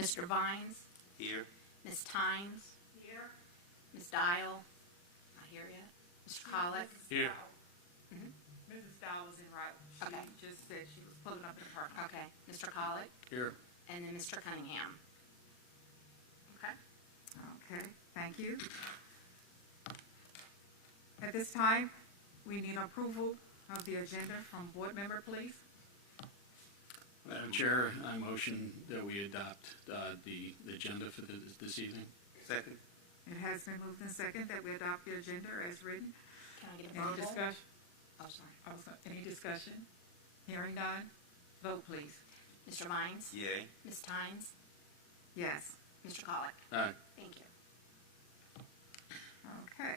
Mr. Vines? Here. Ms. Tynes? Here. Ms. Dial? Not here yet. Mr. Colick? Here. Mrs. Dow was en route. Okay. She just said she was pulling up in the parking lot. Okay. Mr. Colick? Here. And then Mr. Cunningham. Okay. Okay, thank you. At this time, we need approval of the agenda from board member, please. Madam Chair, I motion that we adopt the agenda for this evening. Second. It has been moved and second that we adopt the agenda as written. Can I get a Any vote? discussion? Oh, sorry. Also, any discussion? Hearing none, vote please. Mr. Vines? Yay. Ms. Tynes? Yes. Mr. Colick? Aye. Thank you. Okay.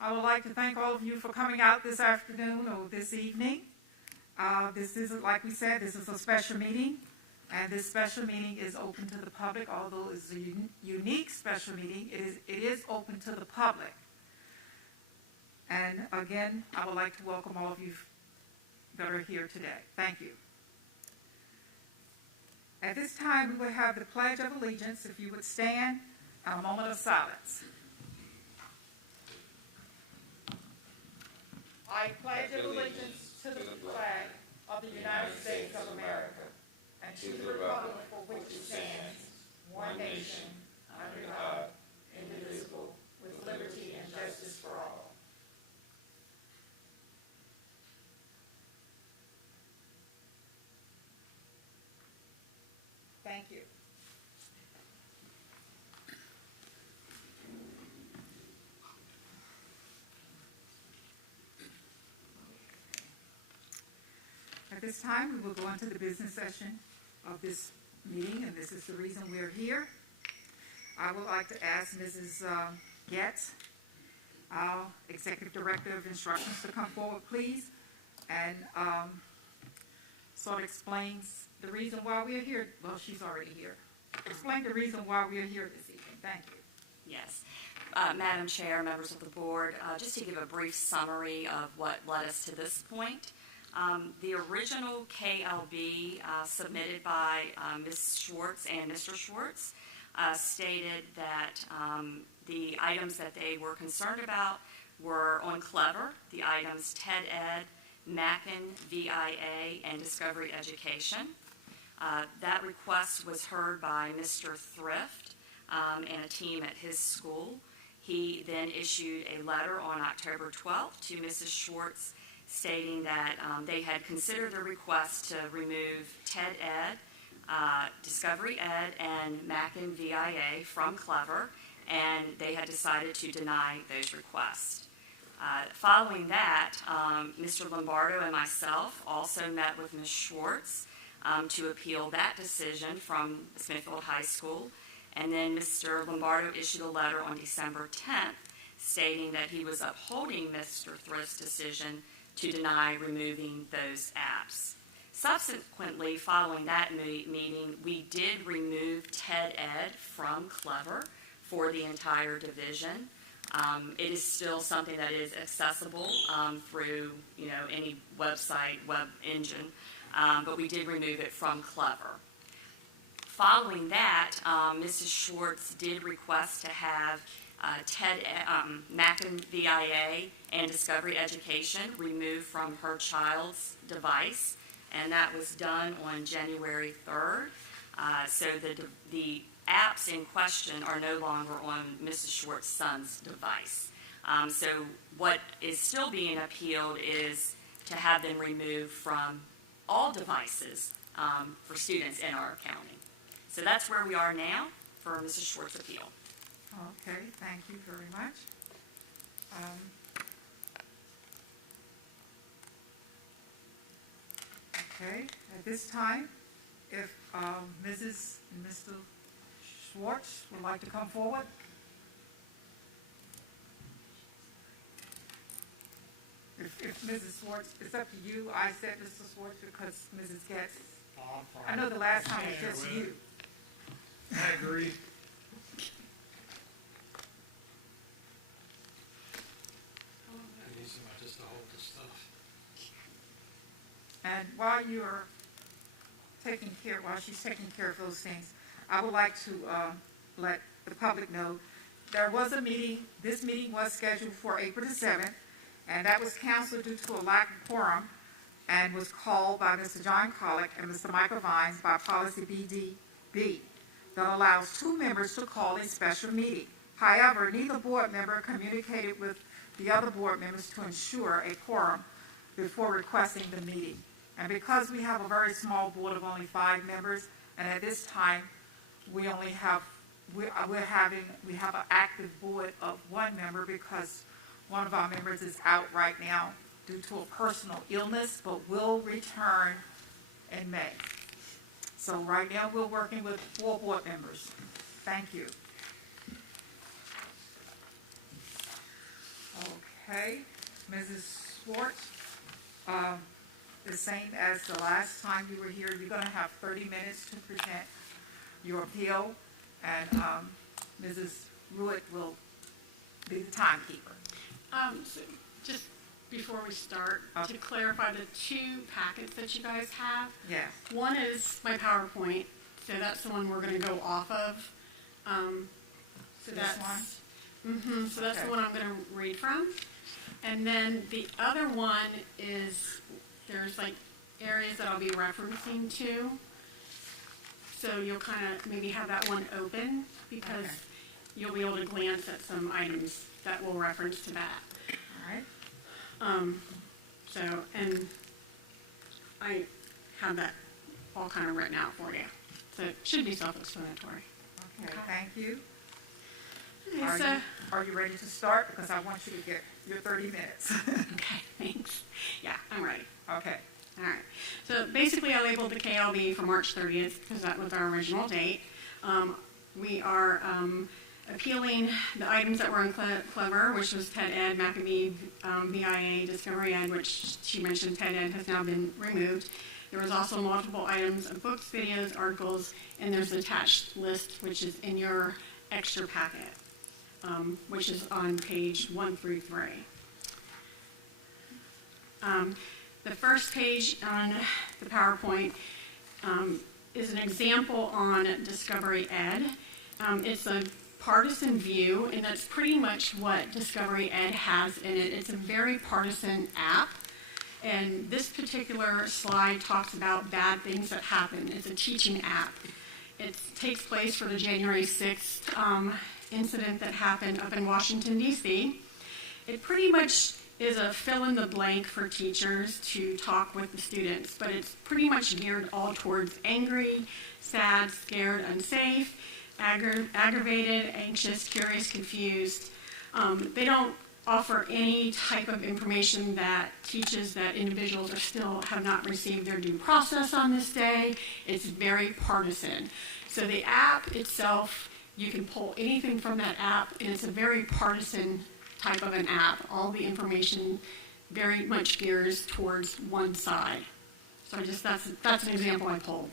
I would like to thank all of you for coming out this afternoon or this evening. This is, like we said, this is a special meeting, and this special meeting is open to the public. Although it's a unique special meeting, it is open to the public. And again, I would like to welcome all of you that are here today. Thank you. At this time, we will have the Pledge of Allegiance. If you would stand, a moment of silence. I pledge allegiance to the flag of the United States of America and to the republic for which it stands, one nation, under God, indivisible, with liberty and justice for all. Thank you. At this time, we will go into the business session of this meeting, and this is the reason we're here. I would like to ask Mrs. Getz, our Executive Director of Instructions, to come forward, please, and sort of explains the reason why we're here. Well, she's already here. Explain the reason why we're here this evening. Thank you. Yes. Madam Chair, members of the board, just to give a brief summary of what led us to this point. The original KLB submitted by Ms. Schwartz and Mr. Schwartz stated that the items that they were concerned about were on Clever, the items TED Ed, Mackin, VIA, and Discovery Education. That request was heard by Mr. Thrift and a team at his school. He then issued a letter on October 12th to Mrs. Schwartz stating that they had considered the request to remove TED Ed, Discovery Ed, and Mackin VIA from Clever, and they had decided to deny those requests. Following that, Mr. Lombardo and myself also met with Ms. Schwartz to appeal that decision from Smithfield High School, and then Mr. Lombardo issued a letter on December 10th stating that he was upholding Mr. Thrift's decision to deny removing those apps. Subsequently, following that meeting, we did remove TED Ed from Clever for the entire division. It is still something that is accessible through any website, web engine, but we did remove it from Clever. Following that, Mrs. Schwartz did request to have Mackin VIA and Discovery Education removed from her child's device, and that was done on January 3rd. So the apps in question are no longer on Mrs. Schwartz's son's device. So what is still being appealed is to have them removed from all devices for students in our county. So that's where we are now for Mrs. Schwartz's appeal. Okay, thank you very much. Okay, at this time, if Mrs. and Mr. Schwartz would like to come forward. If Mrs. Schwartz, it's up to you. I said Mr. Schwartz because Mrs. Getz. Oh, I'm fine. I know the last time it was Yeah, just with you. it. I agree. Easy, just to hold this stuff. And while you're while she's taking care of those things, I would like to let the public know there was a meeting. This meeting was scheduled for April the 7th, and that was canceled due to a lack of quorum, and was called by Mr. John Collick and Mr. Michael Vines by policy BDB that allows 2 members to call a special meeting. However, neither board member communicated with the other board members to ensure a quorum before requesting the meeting. And because we have a very small board of only 5 members, and at this time we only have we have an active board of 1 member because one of our members is out right now due to a personal illness, but will return in May. So right now we're working with 4 board members. Thank you. Okay, Mrs. Schwartz, the same as the last time you were here, you're going to have 30 minutes to present your appeal, and Mrs. Ruitt will be the timekeeper. So just before we start, to clarify the 2 packets that you guys have. Yes. One is my PowerPoint, so that's the one we're going to go off of. So This that's one? So that's Okay. the one I'm going to read from. And then the other one is there's like areas that I'll be referencing to. So you'll kind of maybe have that one open because Okay. you'll be able to glance at some items that will reference to that. All right. So, and I have that all kind of written out for you. So it should be self-explanatory. Okay, thank you. Okay, so, Are you ready to start? Because I want you to get your 30 minutes. okay, thanks. Yeah, I'm ready. Okay. All right. So basically I labeled the KLB for March 30th because that was our original date. We are appealing the items that were in Clever, which was TED Ed, Maccabee, BIA, Discovery Ed, which she mentioned TED Ed has now been removed. There was also multiple items of books, videos, articles, and there's an attached list, which is in your extra packet, which is on page 1 through 3. The first page on the PowerPoint is an example on Discovery Ed. It's a partisan view, and that's pretty much what Discovery Ed has in it. It's a very partisan app, and this particular slide talks about bad things that happen. It's a teaching app. It takes place for the January 6th incident that happened up in Washington, D.C. It pretty much is a fill-in-the-blank for teachers to talk with the students, but it's pretty much geared all towards angry, sad, scared, unsafe, aggravated, anxious, curious, confused. They don't offer any type of information that teaches that individuals are still have not received their due process on this day. It's very partisan. So the app itself, you can pull anything from that app, and it's a very partisan type of an app. All the information very much gears towards one side. So that's an example I pulled.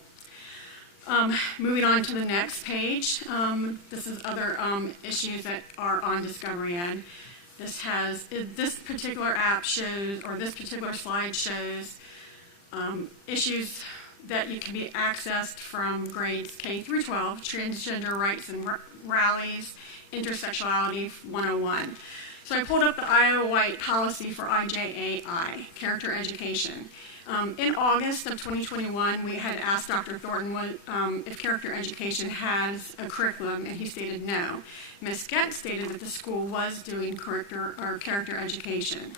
Moving on to the next page, this is other issues that are on Discovery Ed. This particular app shows, or this particular slide shows, issues that you can be accessed from grades K through 12, transgender rights and rallies, intersectionality 101. So I pulled up the Iowa Wight policy for IJAI, character education. In August of 2021, we had asked Dr. Thornton if character education has a curriculum, and he stated no. Ms. Getz stated that the school was doing character education.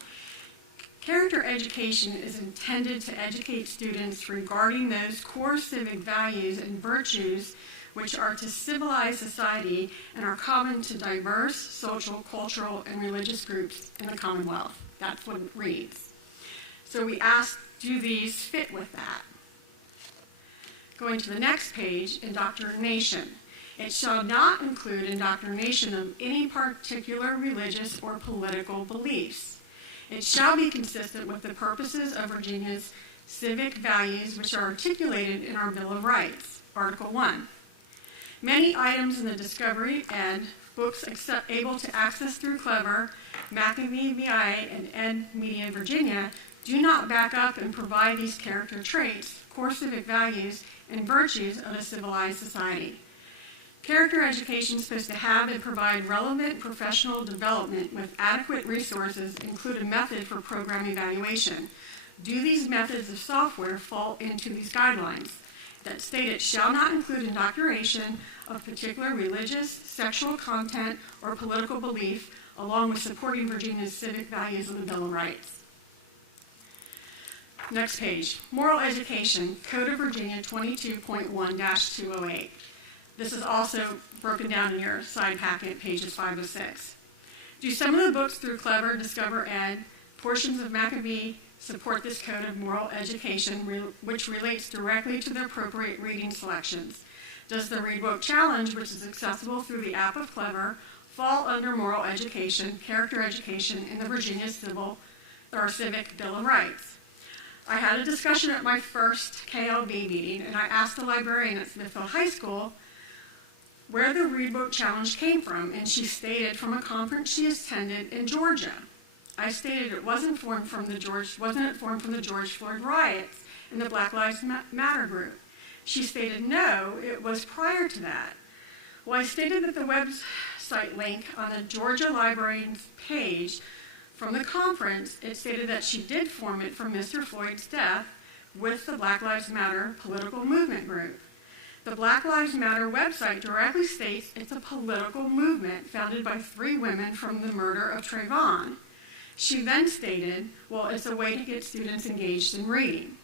Character education is intended to educate students regarding those core civic values and virtues which are to civilized society and are common to diverse social, cultural, and religious groups in the Commonwealth. That's what it reads. So we asked, do these fit with that? Going to the next page, indoctrination. It shall not include indoctrination of any particular religious or political beliefs. It shall be consistent with the purposes of Virginia's civic values, which are articulated in our Bill of Rights, Article 1. Many items in the Discovery Ed books able to access through Clever, Maccabee, BIA, and Ed Media Virginia do not back up and provide these character traits, core civic values, and virtues of a civilized society. Character education is supposed to have and provide relevant professional development with adequate resources, include a method for program evaluation. Do these methods of software fall into these guidelines that state it shall not include indoctrination of particular religious, sexual content, or political belief, along with supporting Virginia's civic values of the Bill of Rights? Next page, Moral Education, Code of Virginia 22.1-208. This is also broken down in your side packet, pages 5 to 6. Do some of the books through Clever, Discover Ed, portions of Maccabee support this code of moral education, which relates directly to the appropriate reading selections? Does the Read Woke Challenge, which is accessible through the app of Clever, fall under moral education, character education, in the Virginia Civic Bill of Rights? I had a discussion at my first KLB meeting, and I asked the librarian at Smithfield High School where the Read Woke Challenge came from, and she stated from a conference she attended in Georgia. I stated it wasn't formed from the George Floyd riots and the Black Lives Matter group. She stated no, it was prior to that. Well, I stated that the website link on the Georgia Librarian's page from the conference, it stated that she did form it from Mr. Floyd's death with the Black Lives Matter political movement group. The Black Lives Matter website directly states it's a political movement founded by 3 women from the murder of Trayvon. She then stated, well, it's a way to get students engaged in reading.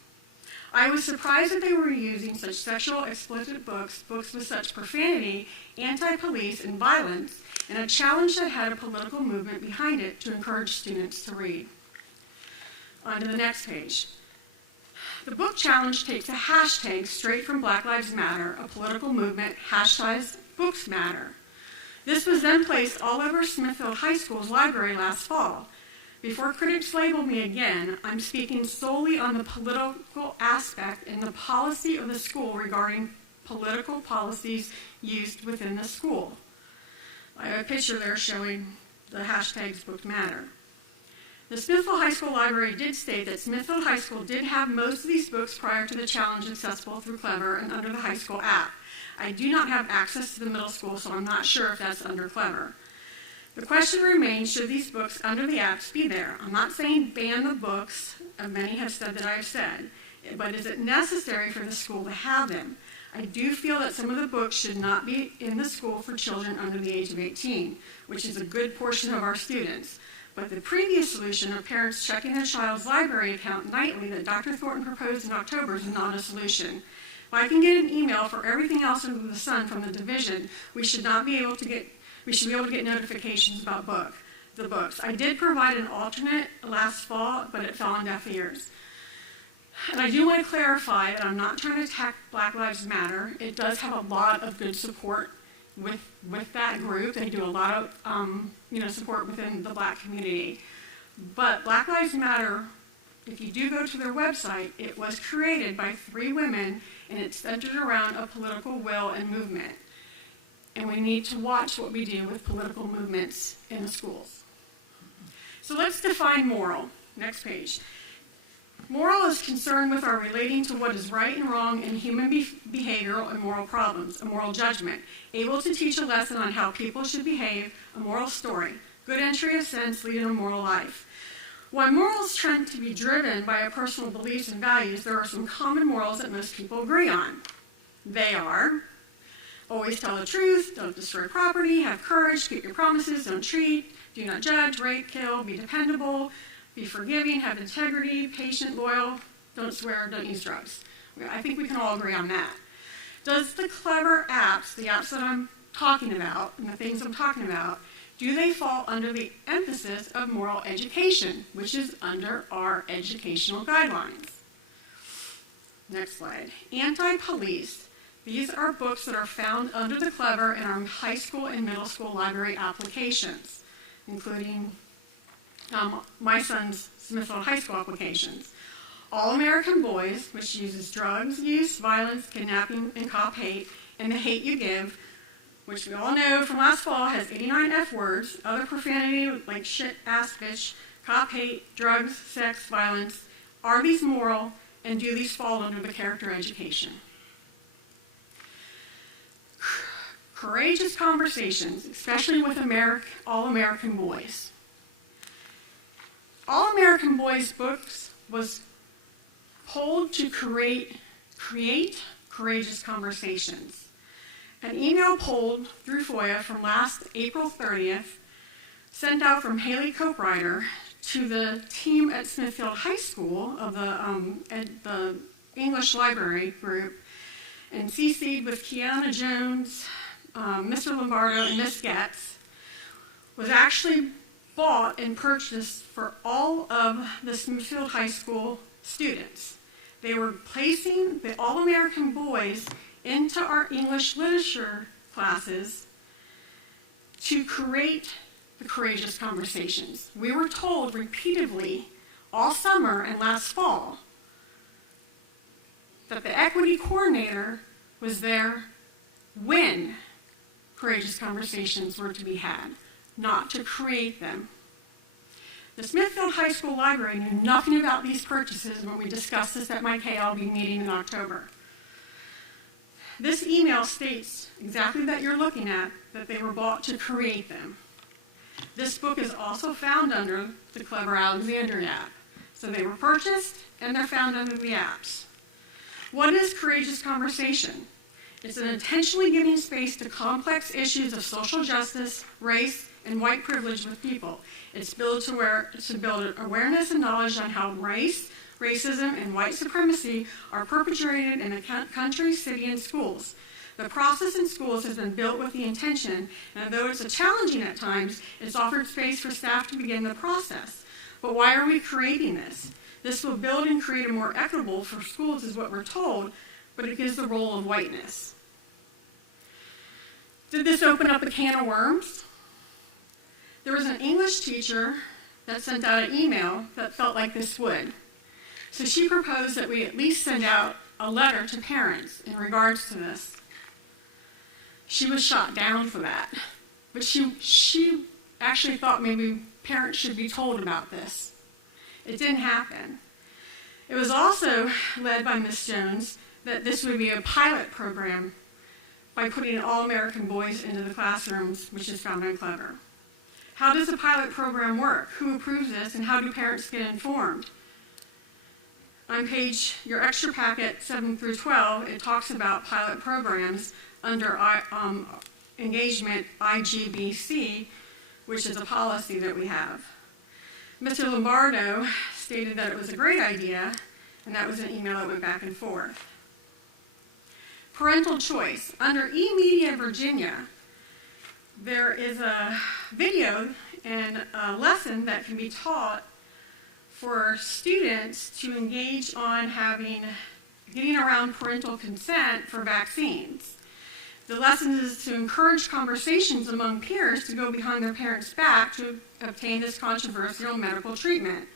I was surprised that they were using such sexual explicit books with such profanity, anti-police, and violence, and a challenge that had a political movement behind it to encourage students to read. On to the next page. The book challenge takes a hashtag straight from Black Lives Matter, a political movement, #BooksMatter. This was then placed all over Smithfield High School's library last fall. Before critics label me again, I'm speaking solely on the political aspect and the policy of the school regarding political policies used within the school. I have a picture there showing the hashtags Books Matter. The Smithfield High School Library did state that Smithfield High School did have most of these books prior to the challenge accessible through Clever and under the high school app. I do not have access to the middle school, so I'm not sure if that's under Clever. The question remains, should these books under the apps be there? I'm not saying ban the books, many have said that I've said, but is it necessary for the school to have them? I do feel that some of the books should not be in the school for children under the age of 18, which is a good portion of our students. But the previous solution of parents checking their child's library account nightly that Dr. Thornton proposed in October is not a solution. If I can get an email for everything else under the sun from the division, we should be able to get notifications about the books. I did provide an alternate last fall, but it fell on deaf ears. And I do want to clarify that I'm not trying to attack Black Lives Matter. It does have a lot of good support with that group. They do a lot of support within the Black community. But Black Lives Matter, if you do go to their website, it was created by 3 women, and it's centered around a political will and movement. And we need to watch what we do with political movements in the schools. So let's define moral. Next page. Moral is concerned with our relating to what is right and wrong in human behavioral and moral problems, a moral judgment, able to teach a lesson on how people should behave, a moral story, good entry of sense leading a moral life. While morals tend to be driven by our personal beliefs and values, there are some common morals that most people agree on. They are: always tell the truth, don't destroy property, have courage, keep your promises, don't cheat, do not judge, rape, kill, be dependable, be forgiving, have integrity, patient, loyal, don't swear, don't use drugs. I think we can all agree on that. Does the Clever apps, the apps that I'm talking about, and the things I'm talking about, do they fall under the emphasis of moral education, which is under our educational guidelines? Next slide. Anti-police. These are books that are found under the Clever in our high school and middle school library applications, including my son's Smithfield High School applications. All American Boys, which uses drugs use, violence, kidnapping, and cop hate, and The Hate You Give, which we all know from last fall has 89 F words, other profanity like shit, ass, bitch, cop hate, drugs, sex, violence, Are these moral, and do these fall under the character education? Courageous conversations, especially with All-American Boys. All-American Boys books was polled to create courageous conversations. An email polled through FOIA from last April 30th, sent out from Haley Copewriter to the team at Smithfield High School of the English Library Group, and CC'd with Kiana Jones, Mr. Lombardo, and Miss Getz, was actually bought and purchased for all of the Smithfield High School students. They were placing the All-American Boys into our English literature classes to create the courageous conversations. We were told repeatedly all summer and last fall that the equity coordinator was there when courageous conversations were to be had, not to create them. The Smithfield High School Library knew nothing about these purchases when we discussed this at my KLB meeting in October. This email states exactly that you're looking at, that they were bought to create them. This book is also found under the Clever Alexander app. So they were purchased and they're found under the apps. What is courageous conversation? It's an intentionally giving space to complex issues of social justice, race, and white privilege with people. It's built to build awareness and knowledge on how race, racism, and white supremacy are perpetrated in a country, city, and schools. The process in schools has been built with the intention, and though it's challenging at times, it's offered space for staff to begin the process. But why are we creating this? This will build and create a more equitable for schools is what we're told, but it gives the role of whiteness. Did this open up a can of worms? There was an English teacher that sent out an email that felt like this would. So she proposed that we at least send out a letter to parents in regards to this. She was shot down for that. But she actually thought maybe parents should be told about this. It didn't happen. It was also led by Ms. Jones that this would be a pilot program by putting All-American Boys into the classrooms, which is found on Clever. How does a pilot program work? Who approves this, and how do parents get informed? On your extra packet 7 through 12, it talks about pilot programs under engagement IGBC, which is a policy that we have. Mr. Lombardo stated that it was a great idea, and that was an email that went back and forth. Parental choice. Under eMedia Virginia, there is a video and a lesson that can be taught for students to engage on getting around parental consent for vaccines. The lesson is to encourage conversations among peers to go behind their parents' back to obtain this controversial medical treatment.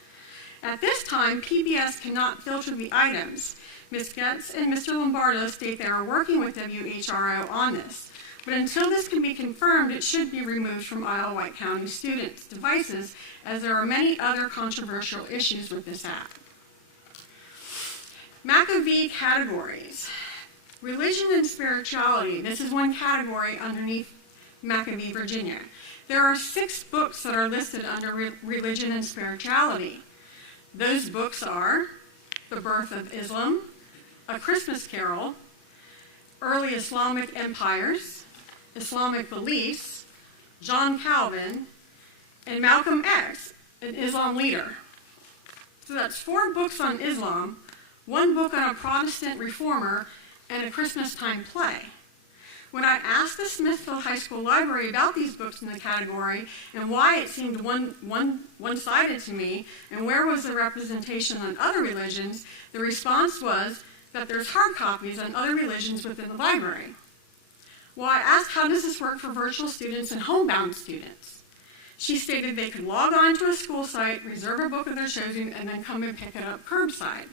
At this time, PBS cannot filter the items. Ms. Getz and Mr. Lombardo state they are working with WHRO on this. But until this can be confirmed, it should be removed from Wight County students' devices, as there are many other controversial issues with this app. McAfee categories. Religion and spirituality. This is one category underneath McAfee, Virginia. There are 6 books that are listed under religion and spirituality. Those books are The Birth of Islam, A Christmas Carol, Early Islamic Empires, Islamic Beliefs, John Calvin, and Malcolm X, an Islam leader. So that's 4 books on Islam, 1 book on a Protestant reformer, and a Christmas time play. When I asked the Smithfield High School Library about these books in the category and why it seemed one-sided to me and where was the representation on other religions, the response was that there's hard copies on other religions within the library. Well, I asked how does this work for virtual students and homebound students. She stated they could log on to a school site, reserve a book of their choosing, and then come and pick it up curbside.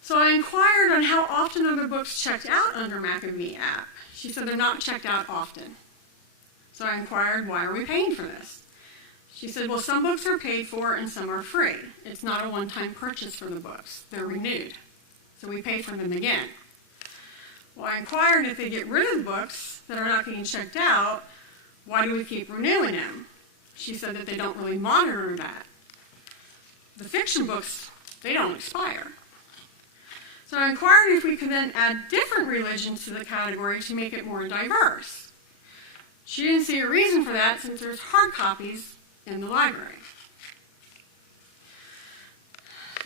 So I inquired on how often are the books checked out under McAfee app. She said they're not checked out often. So I inquired, why are we paying for this? She said, well, some books are paid for and some are free. It's not a one-time purchase for the books. They're renewed. So we pay for them again. Well, I inquired if they get rid of the books that are not being checked out, why do we keep renewing them? She said that they don't really monitor that. The fiction books, they don't expire. So I inquired if we could then add different religions to the category to make it more diverse. She didn't see a reason for that since there's hard copies in the library.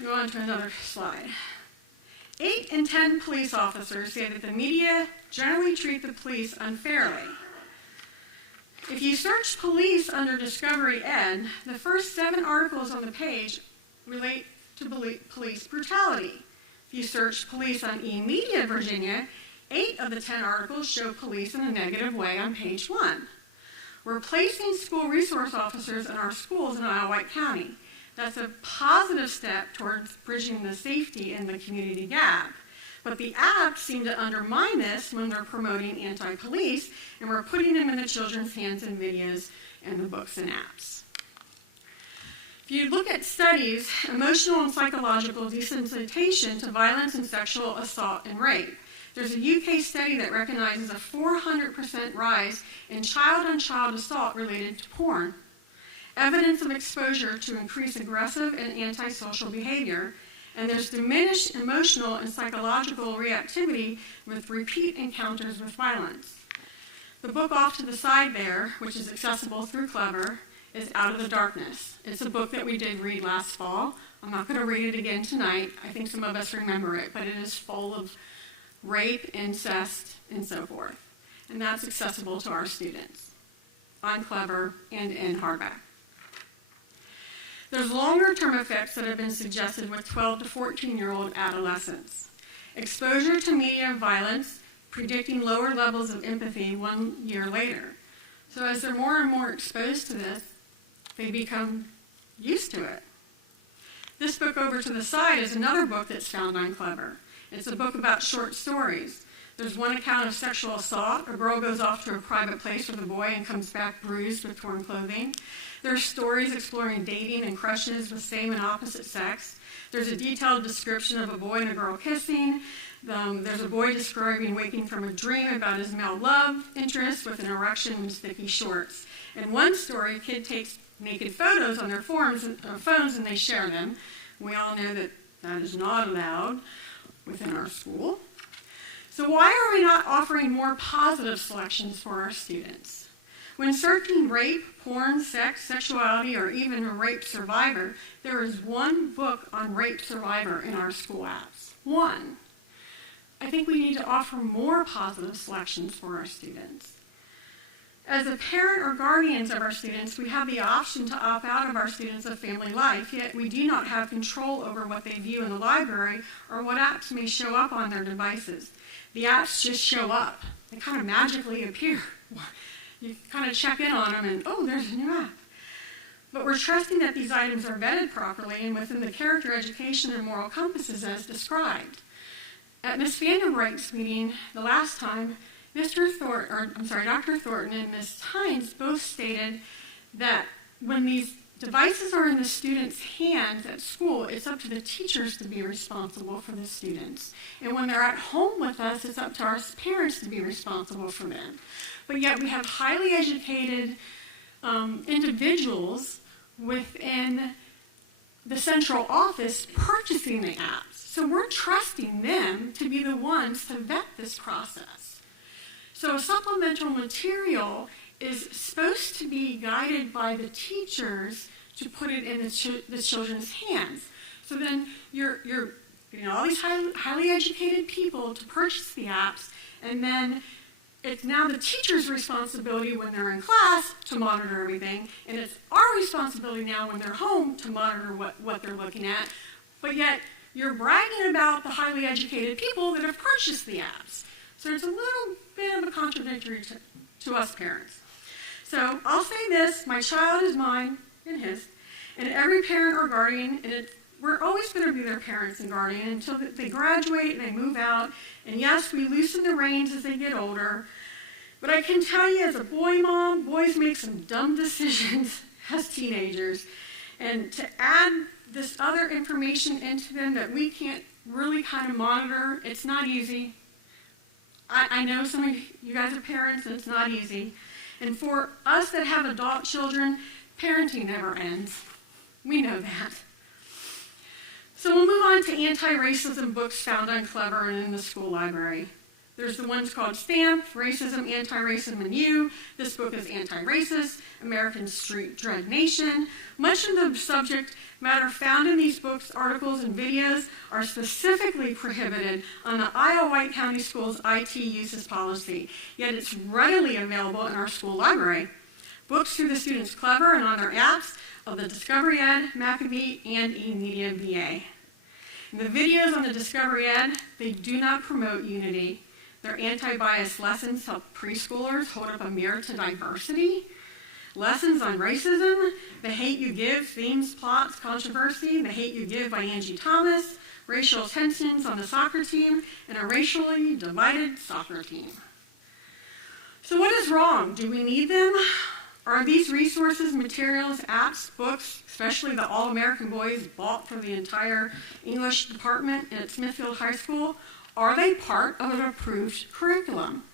Go on to another slide. 8 in 10 police officers say that the media generally treat the police unfairly. If you search police under Discovery Ed, the first 7 articles on the page relate to police brutality. If you search police on eMedia Virginia, 8 of the 10 articles show police in a negative way on page 1. We're placing school resource officers in our schools in Wight County. That's a positive step towards bridging the safety in the community gap. But the apps seem to undermine this when they're promoting anti-police, and we're putting them in the children's hands in videos and the books and apps. If you look at studies, emotional and psychological desensitization to violence and sexual assault and rape. There's a UK study that recognizes a 400% rise in child-on-child assault related to porn, evidence of exposure to increased aggressive and antisocial behavior, and there's diminished emotional and psychological reactivity with repeat encounters with violence. The book off to the side there, which is accessible through Clever, is Out of the Darkness. It's a book that we did read last fall. I'm not going to read it again tonight. I think some of us remember it, but it is full of rape, incest, and so forth. And that's accessible to our students on Clever and in hardback. There's longer-term effects that have been suggested with 12 to 14-year-old adolescents. Exposure to media violence, predicting lower levels of empathy 1 year later. So as they're more and more exposed to this, they become used to it. This book over to the side is another book that's found on Clever. It's a book about short stories. There's one account of sexual assault. A girl goes off to a private place with a boy and comes back bruised with torn clothing. There's stories exploring dating and crushes with same and opposite sex. There's a detailed description of a boy and a girl kissing. There's a boy describing waking from a dream about his male love interest with an erection and sticky shorts. In one story, a kid takes naked photos on their phones and they share them. We all know that that is not allowed within our school. So why are we not offering more positive selections for our students? When searching rape, porn, sex, sexuality, or even a rape survivor, there is one book on rape survivor in our school apps. One. I think we need to offer more positive selections for our students. As a parent or guardians of our students, we have the option to opt out of our students of family life, yet we do not have control over what they view in the library or what apps may show up on their devices. The apps just show up. They kind of magically appear. You kind of check in on them and, oh, there's a new app. But we're trusting that these items are vetted properly and within the character, education, and moral compasses as described. At Ms. Vandenbrecht's meeting the last time, Dr. Thornton and Ms. Hines both stated that when these devices are in the students' hands at school, it's up to the teachers to be responsible for the students. And when they're at home with us, it's up to our parents to be responsible for them. But yet we have highly educated individuals within the central office purchasing the apps. So we're trusting them to be the ones to vet this process. So a supplemental material is supposed to be guided by the teachers to put it in the children's hands. So then you're getting all these highly educated people to purchase the apps, and then it's now the teacher's responsibility when they're in class to monitor everything, and it's our responsibility now when they're home to monitor what they're looking at. But yet you're bragging about the highly educated people that have purchased the apps. So it's a little bit of a contradictory to us parents. So I'll say this, my child is mine and his, and every parent or guardian, we're always going to be their parents and guardian until they graduate and they move out. And yes, we loosen the reins as they get older. But I can tell you as a boy mom, boys make some dumb decisions as teenagers. And to add this other information into them that we can't really kind of monitor, it's not easy. I know some of you guys are parents, and it's not easy. And for us that have adult children, parenting never ends. We know that. So we'll move on to anti-racism books found on Clever and in the school library. There's the ones called Stamped, Racism, Anti-Racism, and You. This book is anti-racist, American Street Drug Nation. Much of the subject matter found in these books, articles, and videos are specifically prohibited on the Wight County Schools IT uses policy, yet it's readily available in our school library. Books through the students' Clever and on their apps of the Discovery Ed, Maccabee, and eMedia VA. And the videos on the Discovery Ed, they do not promote unity. Their anti-bias lessons help preschoolers hold up a mirror to diversity. Lessons on racism, The Hate You Give, Themes, Plots, Controversy, The Hate You Give by Angie Thomas, Racial Tensions on the Soccer Team, and a Racially Divided Soccer Team. So what is wrong? Do we need them? Are these resources, materials, apps, books, especially the All-American Boys bought for the entire English department at Smithfield High School, are they part of an approved curriculum?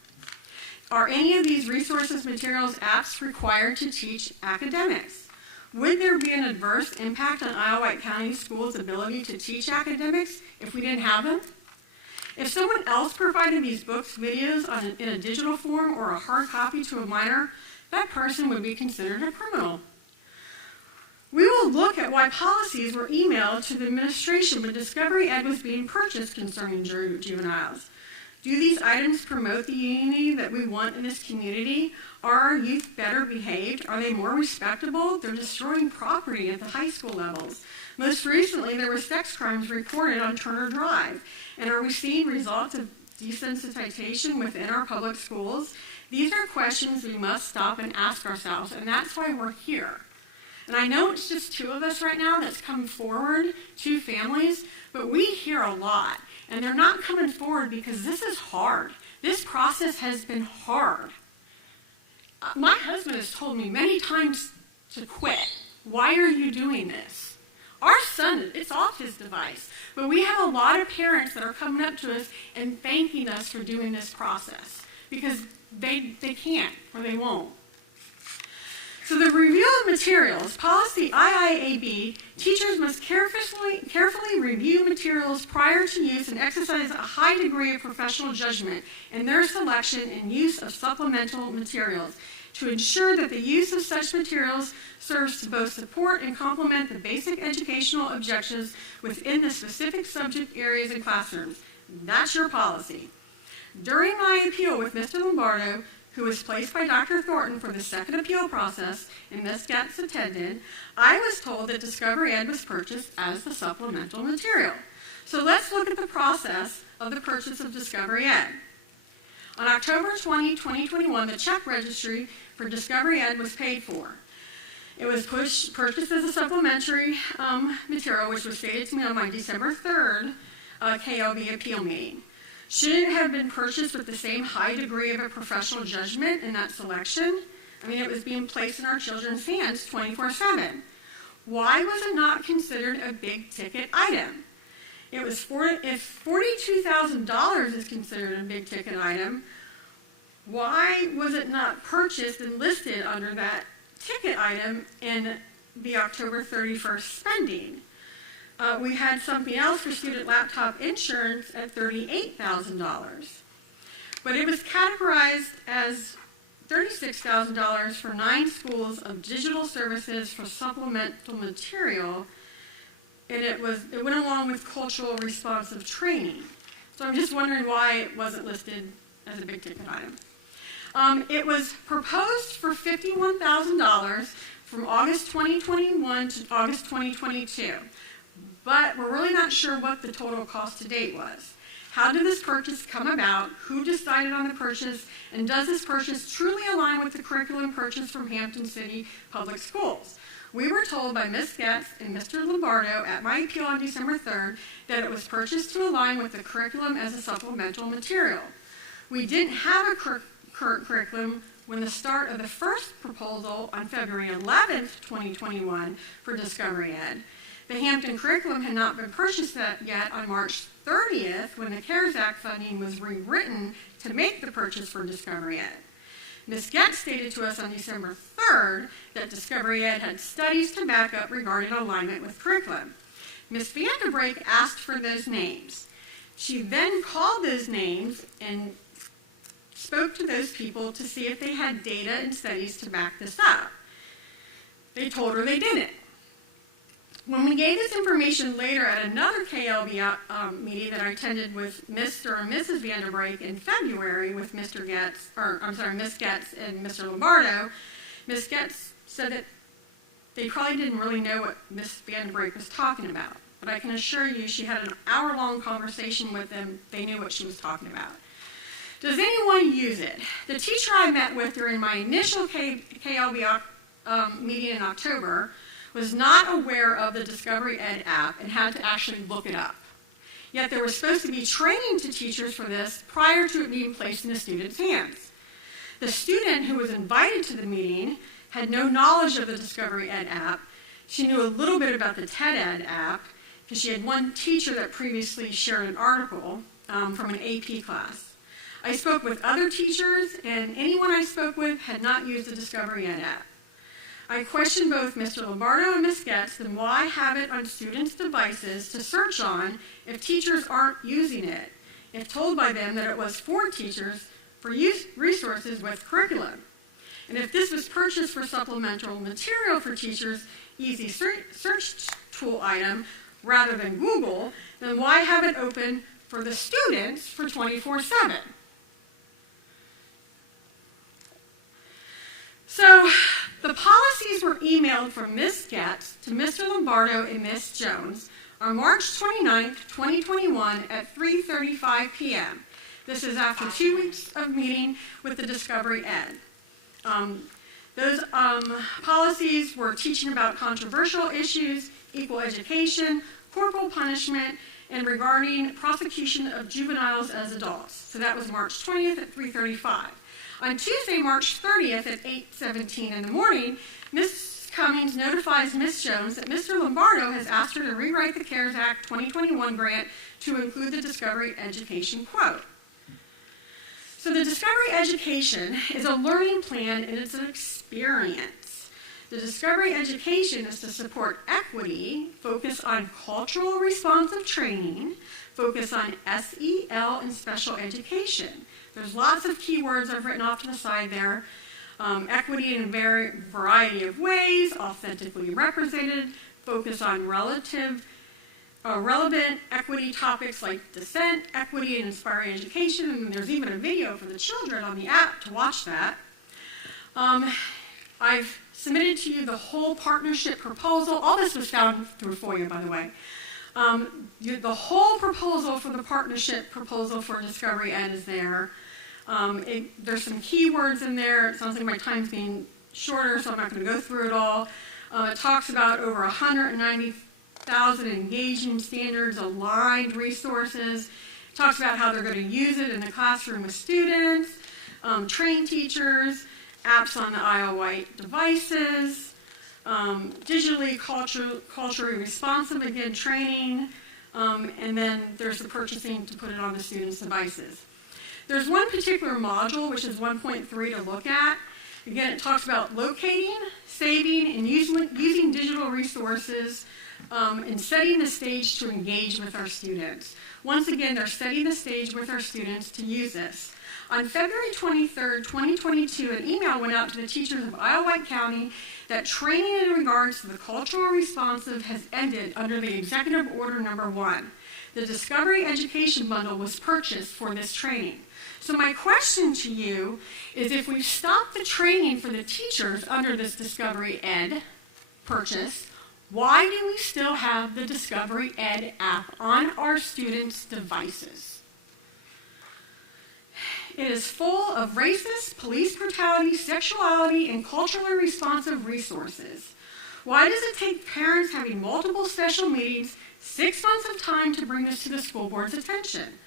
Are any of these resources, materials, apps required to teach academics? Would there be an adverse impact on Wight County Schools' ability to teach academics if we didn't have them? If someone else provided these books, videos in a digital form or a hard copy to a minor, that person would be considered a criminal. We will look at why policies were emailed to the administration when Discovery Ed was being purchased concerning juveniles. Do these items promote the unity that we want in this community? Are our youth better behaved? Are they more respectable? They're destroying property at the high school levels. Most recently, there were sex crimes reported on Turner Drive. And are we seeing results of desensitization within our public schools? These are questions we must stop and ask ourselves, and that's why we're here. And I know it's just two of us right now that's come forward, two families, but we hear a lot. And they're not coming forward because this is hard. This process has been hard. My husband has told me many times to quit. Why are you doing this? Our son, it's off his device. But we have a lot of parents that are coming up to us and thanking us for doing this process because they can't or they won't. So the review of materials, policy IIAB, teachers must carefully review materials prior to use and exercise a high degree of professional judgment in their selection and use of supplemental materials to ensure that the use of such materials serves to both support and complement the basic educational objectives within the specific subject areas and classrooms. That's your policy. During my appeal with Mr. Lombardo, who was placed by Dr. Thornton for the second appeal process, and Ms. Getz attended, I was told that Discovery Ed was purchased as the supplemental material. So let's look at the process of the purchase of Discovery Ed. On October 20, 2021, the check registry for Discovery Ed was paid for. It was purchased as a supplementary material, which was stated to me on my December 3rd KLB appeal meeting. Should it have been purchased with the same high degree of a professional judgment in that selection? I mean, it was being placed in our children's hands 24/7. Why was it not considered a big ticket item? It was if $42,000 is considered a big ticket item, why was it not purchased and listed under that ticket item in the October 31st spending? We had something else for student laptop insurance at $38,000. But it was categorized as $36,000 for 9 schools of digital services for supplemental material, and it went along with cultural responsive training. So I'm just wondering why it wasn't listed as a big ticket item. It was proposed for $51,000 from August 2021 to August 2022. But we're really not sure what the total cost to date was. How did this purchase come about? Who decided on the purchase? And does this purchase truly align with the curriculum purchased from Hampton City Public Schools? We were told by Ms. Getz and Mr. Lombardo at my appeal on December 3rd that it was purchased to align with the curriculum as a supplemental material. We didn't have a curriculum when the start of the first proposal on February 11th, 2021 for Discovery Ed. The Hampton curriculum had not been purchased yet on March 30th when the CARES Act funding was rewritten to make the purchase for Discovery Ed. Ms. Getz stated to us on December 3rd that Discovery Ed had studies to back up regarding alignment with curriculum. Ms. Vanderbrake asked for those names. She then called those names and spoke to those people to see if they had data and studies to back this up. They told her they didn't. When we gave this information later at another KLB meeting that I attended with Mr. and Mrs. Vanderbrake in February with Ms. Getz and Mr. Lombardo, Ms. Getz said that they probably didn't really know what Ms. Vanderbrake was talking about. But I can assure you she had an hour-long conversation with them. They knew what she was talking about. Does anyone use it? The teacher I met with during my initial KLB meeting in October was not aware of the Discovery Ed app and had to actually look it up. Yet there was supposed to be training to teachers for this prior to it being placed in the student's hands. The student who was invited to the meeting had no knowledge of the Discovery Ed app. She knew a little bit about the TED Ed app because she had one teacher that previously shared an article from an AP class. I spoke with other teachers, and anyone I spoke with had not used the Discovery Ed app. I questioned both Mr. Lombardo and Ms. Getz, then why have it on students' devices to search on if teachers aren't using it, if told by them that it was for teachers for use resources with curriculum? And if this was purchased for supplemental material for teachers, easy search tool item, rather than Google, then why have it open for the students for 24/7? So the policies were emailed from Ms. Getz to Mr. Lombardo and Ms. Jones on March 29th, 2021 at 3:35 p.m. This is after 2 weeks of meeting with the Discovery Ed. Those policies were teaching about controversial issues, equal education, corporal punishment, and regarding prosecution of juveniles as adults. So that was March 20th at 3:35. On Tuesday, March 30th at 8:17 in the morning, Ms. Cummings notifies Ms. Jones that Mr. Lombardo has asked her to rewrite the CARES Act 2021 grant to include the Discovery Education quote. So the Discovery Education is a learning plan and it's an experience. The Discovery Education is to support equity, focus on cultural responsive training, focus on SEL and special education. There's lots of keywords I've written off to the side there. Equity in a variety of ways, authentically represented, focus on relevant equity topics like dissent, equity, and inspiring education. And there's even a video for the children on the app to watch that. I've submitted to you the whole partnership proposal. All this was found through FOIA, by the way. The whole proposal for the partnership proposal for Discovery Ed is there. There's some keywords in there. It sounds like my time's being shorter, so I'm not going to go through it all. It talks about over 190,000 engaging standards, aligned resources. It talks about how they're going to use it in the classroom with students, train teachers, apps on the Wight devices, digitally culturally responsive, again, training, and then there's the purchasing to put it on the students' devices. There's one particular module, which is 1.3, to look at. Again, it talks about locating, saving, and using digital resources and setting the stage to engage with our students. Once again, they're setting the stage with our students to use this. On February 23rd, 2022, an email went out to the teachers of Wight County that training in regards to the cultural responsive has ended under the Executive Order Number 1. The Discovery Education Bundle was purchased for this training. So my question to you is, if we stop the training for the teachers under this Discovery Ed purchase, why do we still have the Discovery Ed app on our students' devices? It is full of racist, police brutality, sexuality, and culturally responsive resources. Why does it take parents having multiple special meetings 6 months of time to bring this to the school board's attention?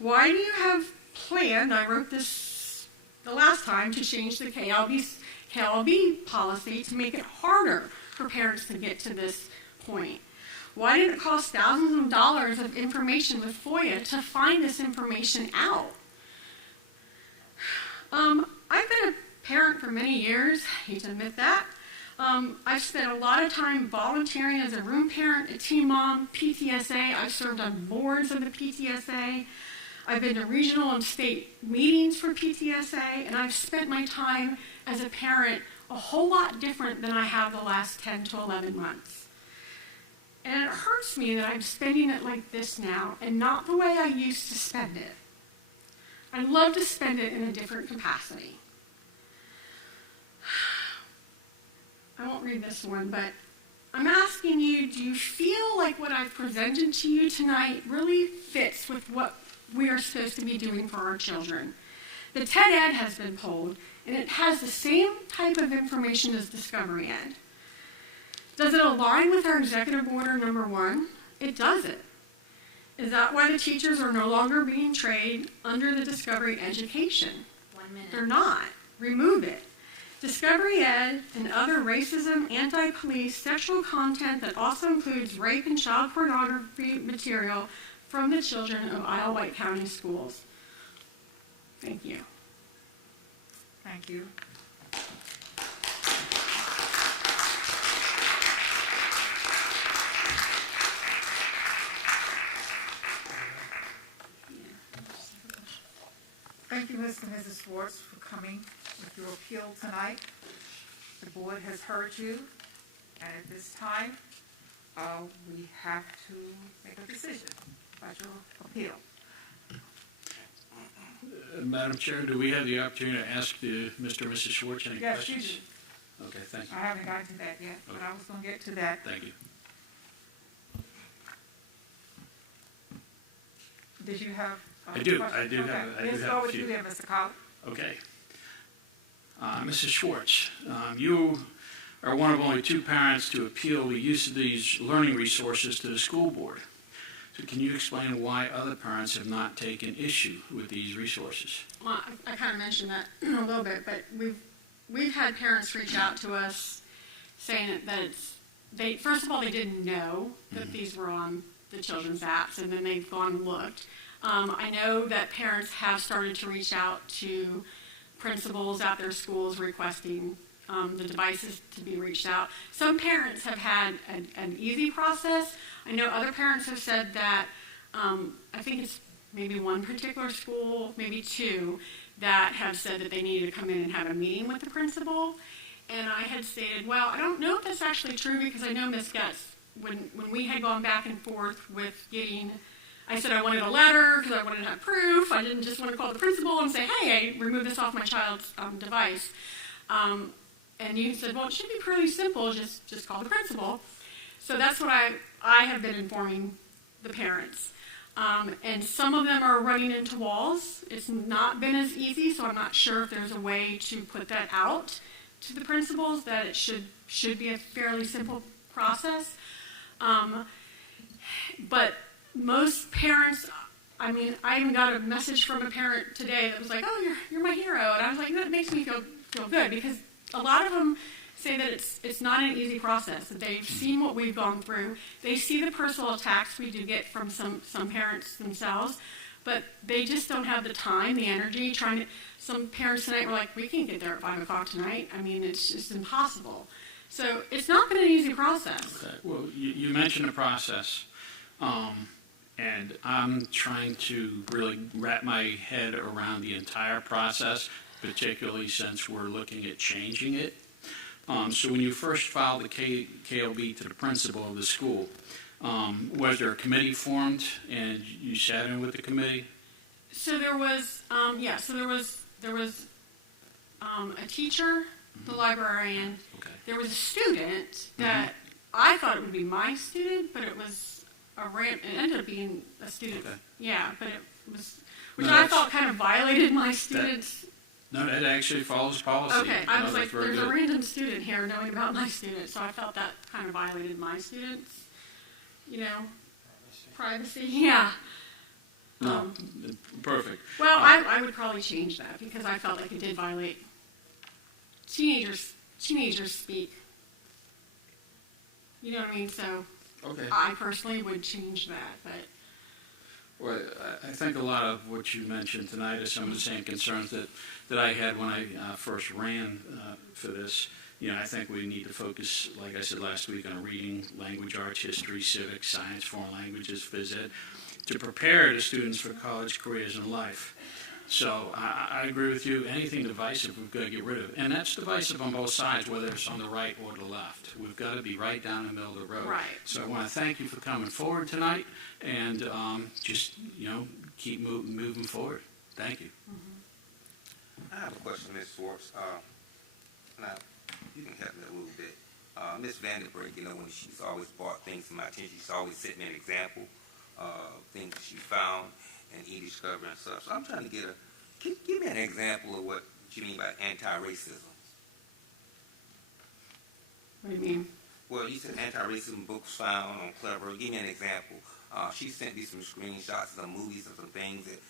Why do you have planned, I wrote this the last time to change the KLB policy to make it harder for parents to get to this point? Why did it cost thousands of dollars of information with FOIA to find this information out? I've been a parent for many years, hate to admit that. I've spent a lot of time volunteering as a room parent, a teen mom, PTSA. I've served on boards of the PTSA. I've been to regional and state meetings for PTSA, and I've spent my time as a parent a whole lot different than I have the last 10 to 11 months. And it hurts me that I'm spending it like this now and not the way I used to spend it. I'd love to spend it in a different capacity. I won't read this one, but I'm asking you, do you feel like what I've presented to you tonight really fits with what we are supposed to be doing for our children? The TED Ed has been pulled, and it has the same type of information as Discovery Ed. Does it align with our Executive Order number 1? It doesn't. Is that why the teachers are no longer being trained under the Discovery education? 1 minute. They're not. Remove it. Discovery Ed and other racism, anti-police, sexual content that also includes rape and child pornography material from the children of Wight County Schools. Thank you. Thank you. Thank you, Mr. and Mrs. Schwartz, for coming with your appeal tonight. The board has heard you, and at this time, we have to make a decision about your appeal. Madam Chair, do we have the opportunity to ask Mr. and Mrs. Schwartz any Yes, you questions? do. Okay, thank you. I haven't gotten to that yet, but I was going to get to that. Thank you. Did you have? I do. questions? I do Okay. have- I do Let's have start a with you few. there, Mr. Collins. Okay. Mrs. Schwartz, you are one of only 2 parents to appeal the use of these learning resources to the school board. So can you explain why other parents have not taken issue with these resources? Well, I kind of mentioned that a little bit, but we've had parents reach out to us saying that first of all, they didn't know that these were on the children's apps, and then they've gone and looked. I know that parents have started to reach out to principals at their schools requesting the devices to be reached out. Some parents have had an easy process. I know other parents have said that, I think it's maybe one particular school, maybe 2, that have said that they needed to come in and have a meeting with the principal. And I had stated, well, I don't know if that's actually true because I know Ms. Getz, when we had gone back and forth with getting, I said I wanted a letter because I wanted to have proof. I didn't just want to call the principal and say, hey, I removed this off my child's device. And you said, well, it should be pretty simple, just call the principal. So that's what I have been informing the parents. And some of them are running into walls. It's not been as easy, so I'm not sure if there's a way to put that out to the principals, that it should be a fairly simple process. But most parents, I mean, I even got a message from a parent today that was like, oh, you're my hero. And I was like, that makes me feel good, because a lot of them say that it's not an easy process, that they've seen what we've gone through. They see the personal attacks we do get from some parents themselves, but they just don't have the time, the energy. Some parents tonight were like, we can't get there at 5 o'clock tonight. I mean, it's just impossible. So it's not been an easy process. Okay. Well, you mentioned the process, and I'm trying to really wrap my head around the entire process, particularly since we're looking at changing it. So when you first filed the KLB to the principal of the school, was there a committee formed and you sat in with the committee? So there was, there was a teacher, the librarian. Okay. There was a student that I thought it would be my student, but it was it ended up being a student. Okay. Yeah, but it was, which No, I that's- thought kind of violated my students. No, that actually follows policy. Okay, I was No, like, that's very there's a good. random student here knowing about my student, so I felt that kind of violated my students, privacy. Yeah. No, perfect. Well, I would probably change that because I felt like it did violate teenagers speak. You know what I mean? So Okay. I personally would change that, but Well, I think a lot of what you mentioned tonight is some of the same concerns that I had when I first ran for this. You know, I think we need to focus, like I said last week, on reading, language, arts, history, civics, science, foreign languages, phys ed, to prepare the students for college, careers, and life. So I agree with you. Anything divisive, we've got to get rid of. And that's divisive on both sides, whether it's on the right or the left. We've got to be right down the middle of the road. Right. So I want to thank you for coming forward tonight and just, keep moving forward. Thank you. I have a question, Ms. Swartz. Now, you can help me a little bit. Ms. Vandenberg, when she's always brought things to my attention, she's always set me an example of things she found and e-discovery and stuff. So I'm trying to give me an example of what you mean by anti-racism. what do you mean? Well, you said anti-racism books found on Clever. Give me an example. She sent me some screenshots of some movies and some things that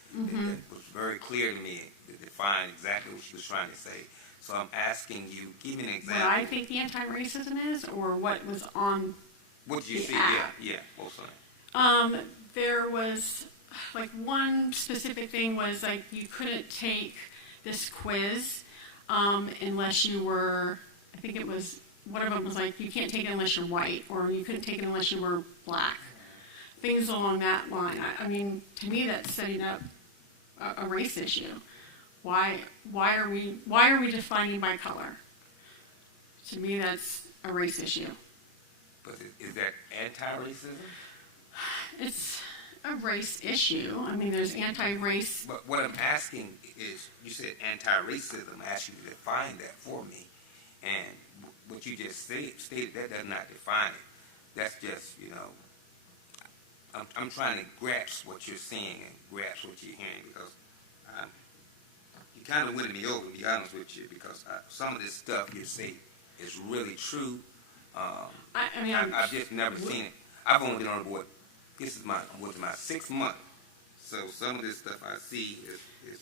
was very clear to me that defined exactly what she was trying to say. So I'm asking you, give me an example. What I think the anti-racism is, or what was on What did you the see? app. Yeah, both of them. There was, like, one specific thing was, like, you couldn't take this quiz unless you were, I think it was, one of them was like, you can't take it unless you're white, or you couldn't take it unless you were black. Things along that line. I mean, to me, that's setting up a race issue. Why are we defining by color? To me, that's a race issue. But is that anti-racism? It's a race issue. I mean, there's anti-race. But what I'm asking is, you said anti-racism. I asked you to define that for me. And what you just stated, that does not define it. That's just, I'm trying to grasp what you're saying and grasp what you're hearing, because you kind of winning me over, to be honest with you, because some of this stuff you say is really true. I've just never seen it. I've only been on the board. This is my 6th month, so some of this stuff I see is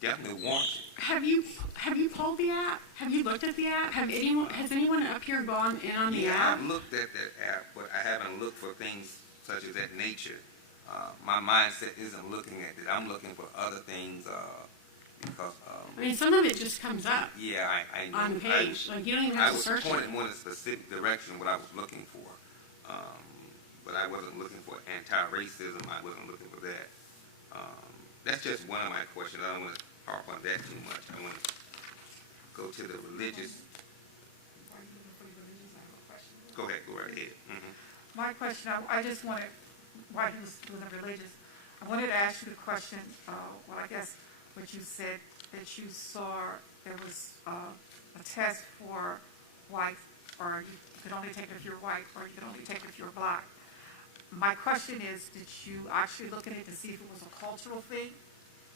definitely warranted. Have you pulled the app? Have you looked at the app? Has anyone up here gone in on the app? I've looked at that app, but I haven't looked for things such as that nature. My mindset isn't looking at it. I'm looking for other things because. I mean, some of it just comes up. Yeah, I know. On the page, like you don't even have to search I was pointed it. more in a specific direction what I was looking for, but I wasn't looking for anti-racism. I wasn't looking for that. That's just one of my questions. I don't want to harp on that too much. I want to go to the religious. Go ahead. Go right ahead. Mm-hmm. My question, I just wanted, while you was doing the religious, I wanted to ask you the question, I guess what you said, that you saw there was a test for white, or you could only take it if you're white, or you could only take it if you're black. My question is, did you actually look at it to see if it was a cultural thing?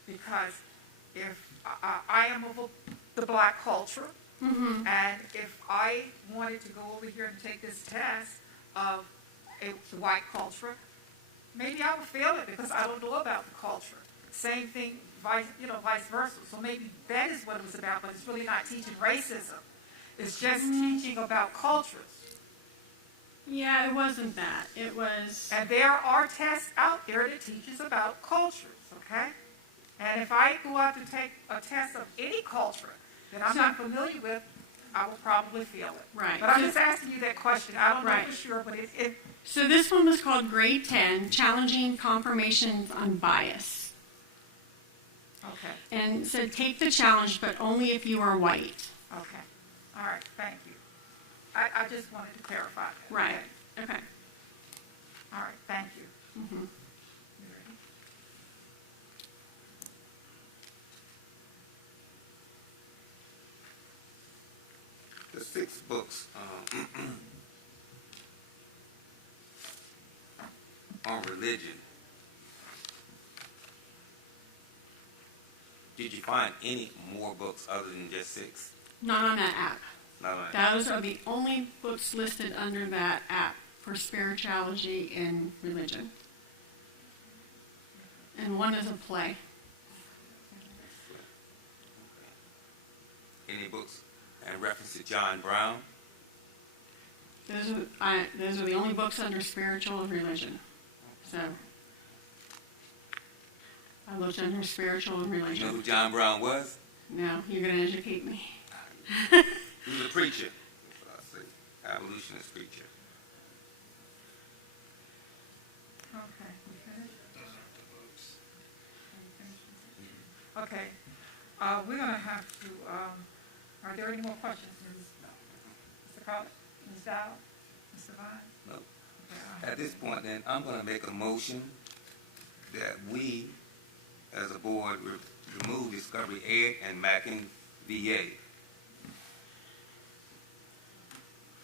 Because if I am of the black culture, and if I wanted to go over here and take this test of the white culture, maybe I would fail it because I don't know about the culture. Same thing, vice versa. So maybe that is what it was about, but it's really not teaching racism. It's just teaching about cultures. Yeah, it wasn't that. It was. And there are tests out there that teaches about cultures, okay? And if I go out to take a test of any culture that I'm not familiar with, I will probably fail it. Right. But I'm just asking you that question. I don't know Right. for sure, but it So this one was called Grade 10, Challenging Confirmations on Bias. okay. And said take the challenge, but only if you are white. Okay. All right. Thank you. I just wanted to clarify that. Right. Okay. All right. Thank you. Mm-hmm. You ready? The 6 books on religion. Did you find any more books other than just 6? Not on that app. Not like that. Those are the only books listed under that app for spirituality and religion. and one is a play. Any books in reference to John Brown? Those are the only books under spiritual and religion. So I looked under spiritual and You know religion. who John Brown was? No, you're going to educate me. He was a preacher. That's what I say. Abolitionist preacher. Okay, we finished? Okay, we're gonna have to, are there any more questions, Mr. Collins, Ms. Dow, Mr. Vine? No. Okay, At this point, then, I'm going to make a motion that we, as a board, remove Discovery Ed and Mackin VA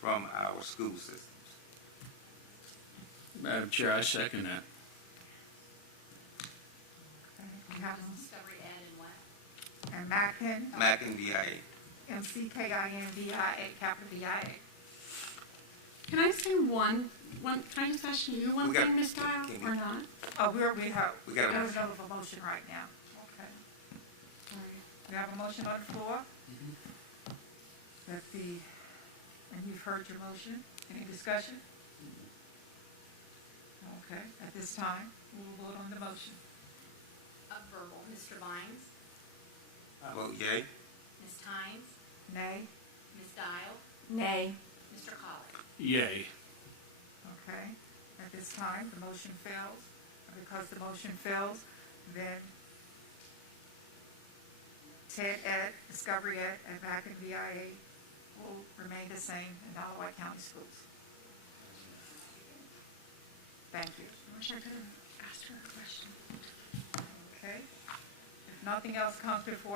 from our school systems. Madam Chair, I second that. okay, we have, Discovery Ed and what? and Mackin, Mackin VIA. MCKINVIA, capital VIA. Can I say one, can I just ask you one We got- thing, Ms. Dial, can we- or not? Oh, we got We got a there's motion. another motion right now. Okay. We have a motion on the floor. That and you've heard your motion. Any discussion? Okay, at this time, we will vote on the motion. Verbal. Mr. Vines, I vote yea. Ms. Tynes, Nay? Ms. Dial, Nay. Mr. Collins. Yay. Okay, at this time, the motion fails. And because the motion fails, then TED Ed, Discovery Ed, and Mackin VIA will remain the same in all Wight County schools. Thank you. I wish I could have asked her a question. Okay? If nothing else comes before